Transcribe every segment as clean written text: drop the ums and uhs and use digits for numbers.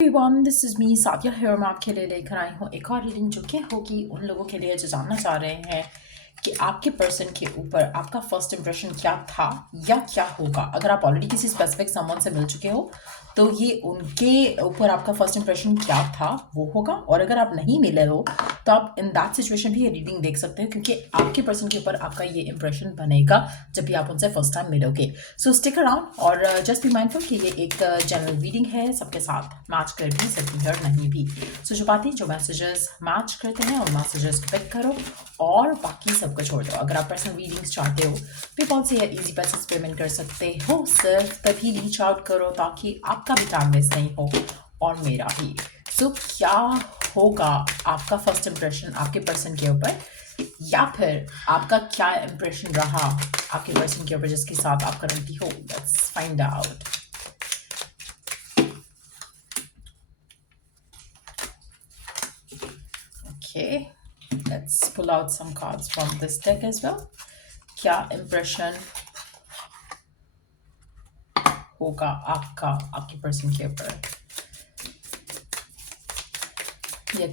Everyone, this is me Sadia here. मैं आपके लिए लेकर आई हूँ एक और रीडिंग जो कि होगी उन लोगों के लिए जो जानना चाह रहे हैं कि आपके पर्सन के ऊपर आपका फर्स्ट इंप्रेशन क्या था या क्या होगा। अगर आप ऑलरेडी किसी स्पेसिफिक समवन से मिल चुके हो तो ये उनके ऊपर आपका फर्स्ट इंप्रेशन क्या था वो होगा, और अगर आप नहीं मिले हो तो आप इन दैट सिचुएशन भी ये रीडिंग देख सकते हो, क्योंकि आपके पर्सन के ऊपर आपका ये इंप्रेशन बनेगा जब भी आप उनसे फर्स्ट टाइम मिलोगे। सो स्टिक अराउंड और जस्ट बी माइंडफुल कि ये एक जनरल रीडिंग है, सबके साथ मैच कर भी सकती है और नहीं भी। सो जो बातें जो मैसेजेस मैच करते हैं उन मैसेजेस को पिक करो और बाकी सबको छोड़ दो। अगर आप पर्सनल रीडिंग्स चाहते हो पेपॉल से या इजी पैसेज पेमेंट कर सकते हो, सिर्फ तभी रीच आउट करो ताकि आपका भी टाइम वेस्ट नहीं हो और मेरा भी। सो क्या होगा आपका फर्स्ट इंप्रेशन आपके पर्सन के ऊपर, या फिर आपका क्या इंप्रेशन रहा आपके पर्सन के ऊपर जिसके साथ आप करंटली हो? Let's find out. Okay, let's pull out some cards from this deck as well. क्या इंप्रेशन होगा आपका आपके पर्सन के ऊपर, या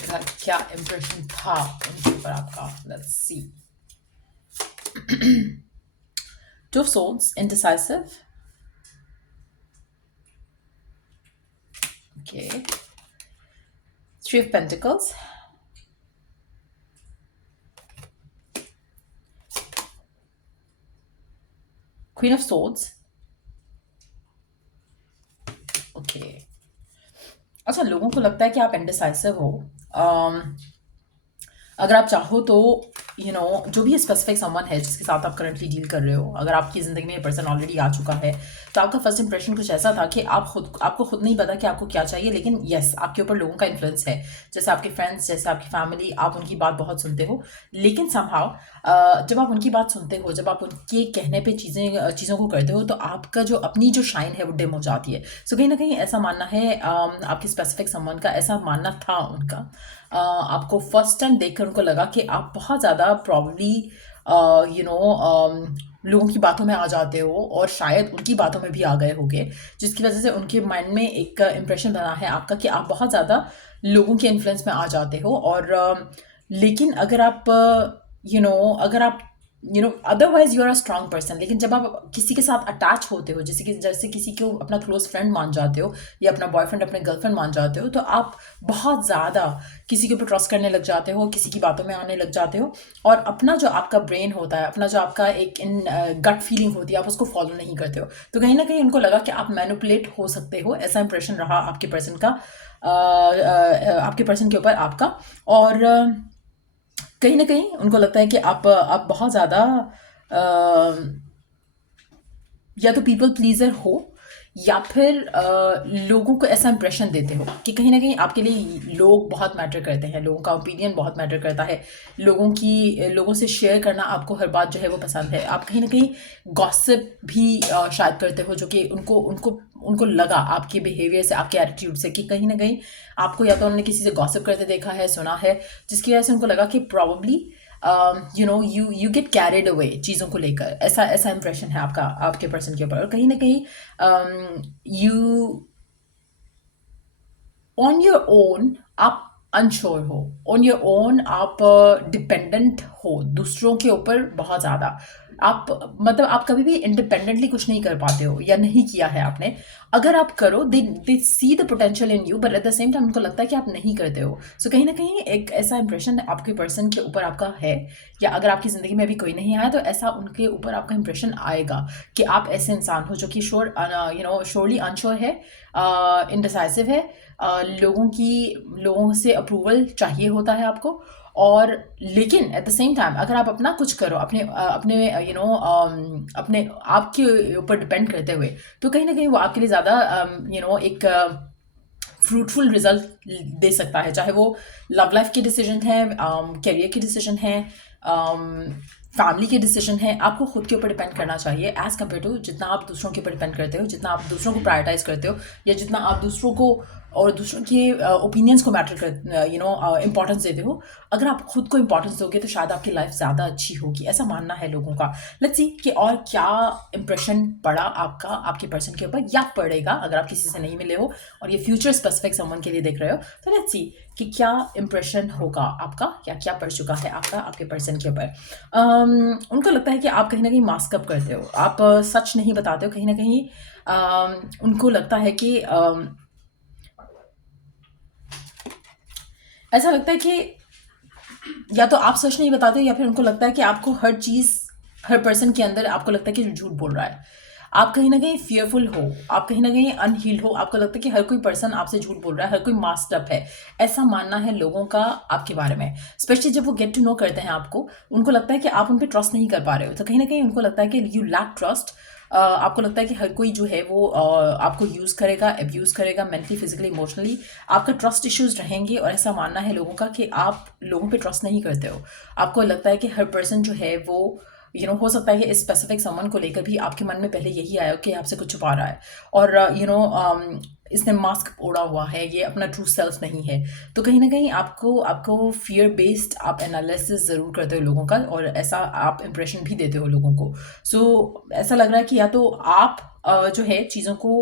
क्या इंप्रेशन था उनके ऊपर आपका? Let's see. Two of Swords, indecisive. Okay. Three of Pentacles. Queen of Swords. Okay. अच्छा, लोगों को लगता है कि आप इंडिसाइसिव हो। अगर आप चाहो तो जो भी स्पेसिफिक समवन है जिसके साथ आप करंटली डील कर रहे हो, अगर आपकी ज़िंदगी में ये पर्सन ऑलरेडी आ चुका है तो आपका फर्स्ट इंप्रेशन कुछ ऐसा था कि आपको खुद नहीं पता कि आपको क्या चाहिए, लेकिन यस आपके ऊपर लोगों का इन्फ्लुएंस है, जैसे आपके फ्रेंड्स, जैसे आपकी फैमिली, आप उनकी बात बहुत सुनते हो। लेकिन समहाउ जब आप उनकी बात सुनते हो, जब आप उनके कहने पे चीज़ों को करते हो तो आपका अपनी जो शाइन है वो डिम हो जाती है। सो कहीं ना कहीं ऐसा मानना है, आपके स्पेसिफिक समवन का ऐसा मानना था उनका। आपको फर्स्ट टाइम देखकर उनको लगा कि आप बहुत ज़्यादा प्रॉब्ली लोगों की बातों में आ जाते हो और शायद उनकी बातों में भी आ गए होगे, जिसकी वजह से उनके माइंड में एक इम्प्रेशन बना है आपका कि आप बहुत ज़्यादा लोगों के इन्फ्लुएंस में आ जाते हो। और लेकिन अगर आप otherwise you are a strong person, लेकिन जब आप किसी के साथ अटैच होते हो, जैसे किसी को अपना क्लोज फ्रेंड मान जाते हो या अपना बॉयफ्रेंड अपने गर्लफ्रेंड मान जाते हो, तो आप बहुत ज़्यादा किसी के ऊपर ट्रस्ट करने लग जाते हो, किसी की बातों में आने लग जाते हो, और अपना जो आपका ब्रेन होता है, अपना जो आपका एक गट फीलिंग होती है, आप उसको फॉलो नहीं करते हो। तो कहीं ना कहीं उनको लगा कि आप मैनिपुलेट हो सकते हो, ऐसा इंप्रेशन रहा आपके पर्सन का आपके पर्सन के ऊपर आपका। और कहीं ना कहीं उनको लगता है कि आप बहुत ज़्यादा या तो पीपल प्लीजर हो, या फिर लोगों को ऐसा इंप्रेशन देते हो कि कहीं ना कहीं आपके लिए लोग बहुत मैटर करते हैं, लोगों का ओपिनियन बहुत मैटर करता है, लोगों से शेयर करना आपको हर बात जो है वो पसंद है। आप कहीं ना कहीं गॉसिप भी शायद करते हो, जो कि उनको उनको उनको लगा आपके बिहेवियर से, आपके एटीट्यूड से, कि कहीं ना कहीं आपको या तो उन्होंने किसी से गॉसिप करते देखा है, सुना है, जिसकी वजह से उनको लगा कि probably you get carried away चीज़ों को लेकर। ऐसा इंप्रेशन है आपका आपके पर्सन के ऊपर। और कहीं ना कहीं यू ऑन योर ओन आप अनश्योर हो, ऑन योर ओन आप डिपेंडेंट हो दूसरों के ऊपर बहुत ज़्यादा। आप मतलब आप कभी भी इंडिपेंडेंटली कुछ नहीं कर पाते हो, या नहीं किया है आपने। अगर आप करो, they see the potential in you, but at the same time उनको लगता है कि आप नहीं करते हो। सो कहीं ना कहीं एक ऐसा इंप्रेशन आपके पर्सन के ऊपर आपका है, या अगर आपकी ज़िंदगी में अभी कोई नहीं आया तो ऐसा उनके ऊपर आपका इंप्रेशन आएगा कि आप ऐसे इंसान हो जो कि श्योरली अनश्योर है, इनडिसाइसिव है, लोगों से अप्रूवल चाहिए होता है आपको। और लेकिन एट द सेम टाइम अगर आप अपना कुछ करो, अपने आप के ऊपर डिपेंड करते हुए, तो कहीं ना कहीं वो आपके लिए ज़्यादा एक फ्रूटफुल रिजल्ट दे सकता है, चाहे वो लव लाइफ के डिसीजन है, करियर के डिसीजन है, फैमिली के डिसीजन है। आपको खुद के ऊपर डिपेंड करना चाहिए एज़ कम्पेयर टू जितना आप दूसरों के ऊपर डिपेंड करते हो, जितना आप दूसरों को प्रायोरिटाइज करते हो, या जितना आप दूसरों को और दूसरों के ओपिनियंस को मैटर कर इंपॉर्टेंस देते हो, अगर आप खुद को इंपॉर्टेंस दोगे तो शायद आपकी लाइफ ज़्यादा अच्छी होगी, ऐसा मानना है लोगों का। लेट्स सी कि और क्या इंप्रेशन पड़ा आपका आपके पर्सन के ऊपर या पड़ेगा अगर आप किसी से नहीं मिले हो और ये फ्यूचर स्पेसिफिक समवन के लिए देख रहे हो, तो लेट्स सी कि क्या इंप्रेशन होगा आपका या क्या पड़ चुका है आपका आपके पर्सन के ऊपर। उनको लगता है कि आप कहीं ना कहीं मास्क अप करते हो, आप सच नहीं बताते हो कहीं ना कहीं। उनको लगता है कि ऐसा लगता है कि या तो आप सच नहीं बताते हो या फिर उनको लगता है कि आपको हर चीज़, हर पर्सन के अंदर आपको लगता है कि झूठ बोल रहा है। आप कहीं ना कहीं फियरफुल हो, आप कहीं ना कहीं अनहील्ड हो, आपको लगता है कि हर कोई पर्सन आपसे झूठ बोल रहा है, हर कोई मास्क्ड अप है, ऐसा मानना है लोगों का आपके बारे में। स्पेशली जब वो गेट टू नो करते हैं आपको, उनको लगता है कि आप उन पर ट्रस्ट नहीं कर पा रहे हो, तो कहीं ना कहीं उनको लगता है कि यू लैक ट्रस्ट। आपको लगता है कि हर कोई जो है वो आपको यूज़ करेगा, एब्यूज़ करेगा, मेंटली, फिजिकली, इमोशनली। आपका ट्रस्ट इश्यूज रहेंगे और ऐसा मानना है लोगों का कि आप लोगों पे ट्रस्ट नहीं करते हो। आपको लगता है कि हर पर्सन जो है वो हो सकता है कि इस स्पेसिफिक समवन को लेकर भी आपके मन में पहले यही आया हो कि आपसे कुछ छुपा रहा है और इसने मास्क ओढ़ा हुआ है, ये अपना ट्रू सेल्फ नहीं है। तो कहीं ना कहीं आपको आपको फियर बेस्ड आप एनालिसिस ज़रूर करते हो लोगों का और ऐसा आप इंप्रेशन भी देते हो लोगों को। ऐसा लग रहा है कि या तो आप जो है चीज़ों को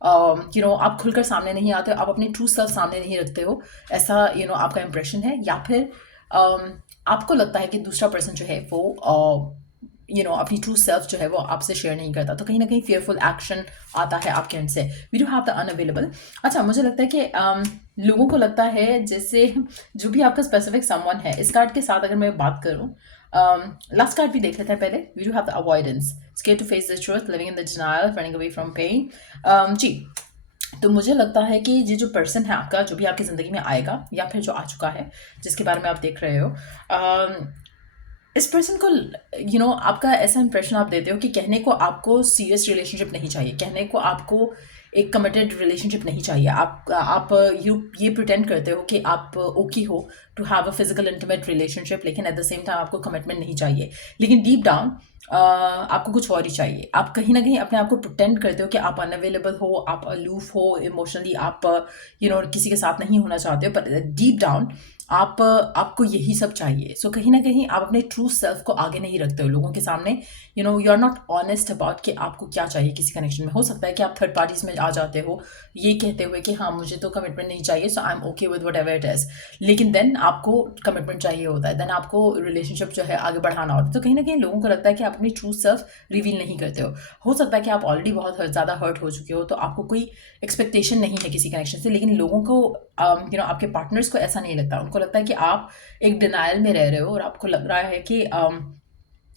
आप खुलकर सामने नहीं आते हो, आप अपनी ट्रू सेल्फ सामने नहीं रखते हो, ऐसा आपका इंप्रेशन है। या फिर आपको लगता है कि दूसरा पर्सन जो है वो अपनी ट्रू सेल्फ जो है वो आपसे शेयर नहीं करता, तो कहीं ना कहीं फेयरफुल एक्शन आता है आपके एंड से। We do have the unavailable. अच्छा, मुझे लगता है कि लोगों को लगता है जैसे जो भी आपका स्पेसिफिक समवन है, इस कार्ड के साथ अगर मैं बात करूं, लास्ट कार्ड भी देख लेते हैं पहले। We do have the avoidance, scared to face the truth, living in the denial, running away from pain. जी, तो मुझे लगता है कि ये जो पर्सन है आपका, जो भी आपकी ज़िंदगी में आएगा या फिर जो आ चुका है, जिसके बारे में आप देख रहे हो, इस पर्सन को आपका ऐसा इंप्रेशन आप देते हो कि कहने को आपको सीरियस रिलेशनशिप नहीं चाहिए, कहने को आपको एक कमिटेड रिलेशनशिप नहीं चाहिए। आप ये प्रिटेंड करते हो कि आप ओके हो to have a physical intimate relationship, लेकिन एट द सेम टाइम आपको कमिटमेंट नहीं चाहिए। लेकिन डीप डाउन आपको कुछ और ही चाहिए। आप कहीं ना कहीं अपने आप को प्रिटेंड करते हो कि आप अनअवेलेबल हो, आप अलूफ हो इमोशनली, आप किसी के साथ नहीं होना चाहते हो, पर डीप डाउन आपको यही सब चाहिए। सो कहीं ना कहीं आप अपने ट्रू सेल्फ को आगे नहीं रखते हो लोगों के सामने। You are not honest about कि आपको क्या चाहिए किसी कनेक्शन में। हो सकता है कि आप थर्ड पार्टीज में आ जाते हो ये कहते हुए कि हाँ, मुझे तो कमिटमेंट नहीं चाहिए, so I am okay with whatever it is, लेकिन देन आपको कमिटमेंट चाहिए होता है, देन आपको रिलेशनशिप जो है आगे बढ़ाना होता है। तो कहीं ना कहीं लोगों को लगता है कि आप अपनी ट्रू सेल्फ रिवील नहीं करते हो सकता है कि आप ऑलरेडी बहुत ज़्यादा हर्ट हो चुके हो, तो आपको कोई एक्सपेक्टेशन नहीं है किसी कनेक्शन से, लेकिन लोगों को आपके पार्टनर्स को ऐसा नहीं लगता। उनको लगता है कि आप एक डिनायल में रह रहे हो और आपको लग रहा है कि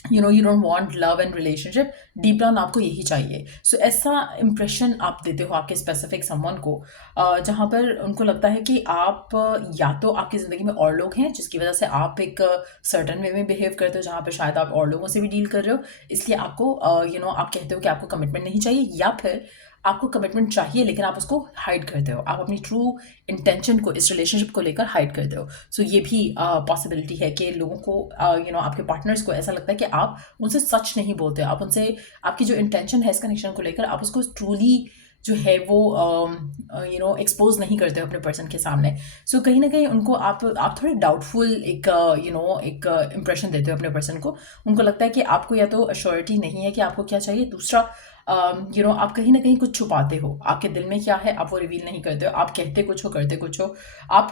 you don't want love and relationship, deep down आपको यही चाहिए। सो ऐसा इंप्रेशन आप देते हो आपके स्पेसिफिक समवन को, जहाँ पर उनको लगता है कि आप या तो आपकी ज़िंदगी में और लोग हैं जिसकी वजह से आप एक सर्टन वे में बिहेव करते हो, जहाँ पर शायद आप और लोगों से भी डील कर रहे हो, इसलिए आपको आप कहते हो कि आपको कमिटमेंट नहीं चाहिए, या फिर आपको कमिटमेंट चाहिए लेकिन आप उसको हाइड करते हो, आप अपनी ट्रू इंटेंशन को इस रिलेशनशिप को लेकर हाइड करते हो। सो ये भी पॉसिबिलिटी है कि लोगों को आपके पार्टनर्स को ऐसा लगता है कि आप उनसे सच नहीं बोलते, आप उनसे आपकी जो इंटेंशन है इस कनेक्शन को लेकर आप उसको ट्रूली जो है वो एक्सपोज नहीं करते हो अपने पर्सन के सामने। सो कहीं ना कहीं उनको आप थोड़े डाउटफुल एक एक इम्प्रेशन देते हो अपने पर्सन को। उनको लगता है कि आपको या तो अश्योरिटी नहीं है कि आपको क्या चाहिए, दूसरा आप कहीं ना कहीं कुछ छुपाते हो, आपके दिल में क्या है आप वो रिवील नहीं करते हो, आप कहते कुछ हो करते कुछ हो, आप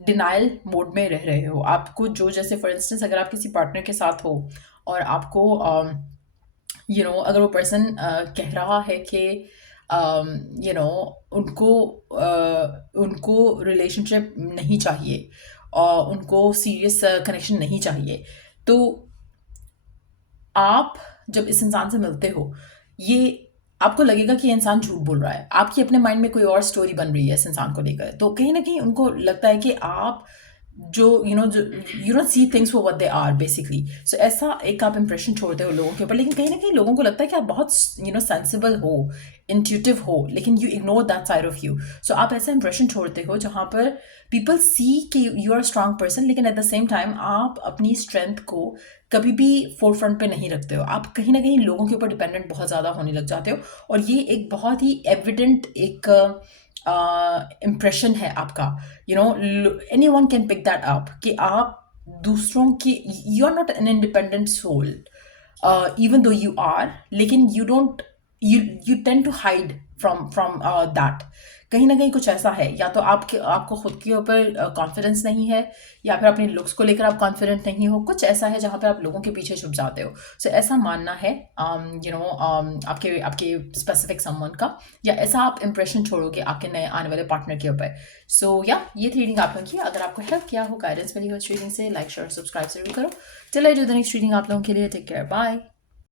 डिनाइल मोड में रह रहे हो। आपको जो, जैसे फॉर इंस्टेंस अगर आप किसी पार्टनर के साथ हो और आपको अगर वो पर्सन कह रहा है कि उनको उनको रिलेशनशिप नहीं चाहिए और उनको सीरियस कनेक्शन नहीं चाहिए, तो आप जब इस इंसान से मिलते हो, ये आपको लगेगा कि ये इंसान झूठ बोल रहा है, आपकी अपने माइंड में कोई और स्टोरी बन रही है इस इंसान को लेकर। तो कहीं ना कहीं उनको लगता है कि आप जो जो you don't see things for what they are basically. So ऐसा एक आप इंप्रेशन छोड़ते हो लोगों के ऊपर, लेकिन कहीं ना कहीं लोगों को लगता है कि आप बहुत सेंसिबल हो, इंट्यूटिव हो, लेकिन you ignore that side of you. So आप ऐसा इंप्रेशन छोड़ते हो जहाँ पर पीपल सी कि यू आर स्ट्रांग पर्सन, लेकिन एट द सेम टाइम आप अपनी स्ट्रेंथ को कभी भी फोर फ्रंट पे नहीं रखते हो। आप कहीं ना कहीं लोगों के ऊपर डिपेंडेंट बहुत ज़्यादा होने लग जाते हो, और ये एक बहुत ही एविडेंट एक इम्प्रेशन है आपका, you know, anyone can pick that up कि आप दूसरों की, you are not an independent soul, even though you are, लेकिन you tend to hide from that. कहीं ना कहीं कुछ ऐसा है, या तो आपको खुद के ऊपर कॉन्फिडेंस नहीं है, या फिर अपने लुक्स को लेकर आप कॉन्फिडेंट नहीं हो, कुछ ऐसा है जहाँ पे आप लोगों के पीछे छुप जाते हो. सो ऐसा मानना है, आपके आपके स्पेसिफिक समवन का, या ऐसा आप इंप्रेशन छोड़ोगे आपके नए आने वाले पार्टनर के ऊपर. सो या ये थी रीडिंग आप लोगों की. अगर आपको हेल्प किया हो, गाइडेंस मिली हो इस रीडिंग से, लाइक शेयर सब्सक्राइब जरूर करो. Till I do the next reading आप लोगों के लिए, टेक केयर, बाय.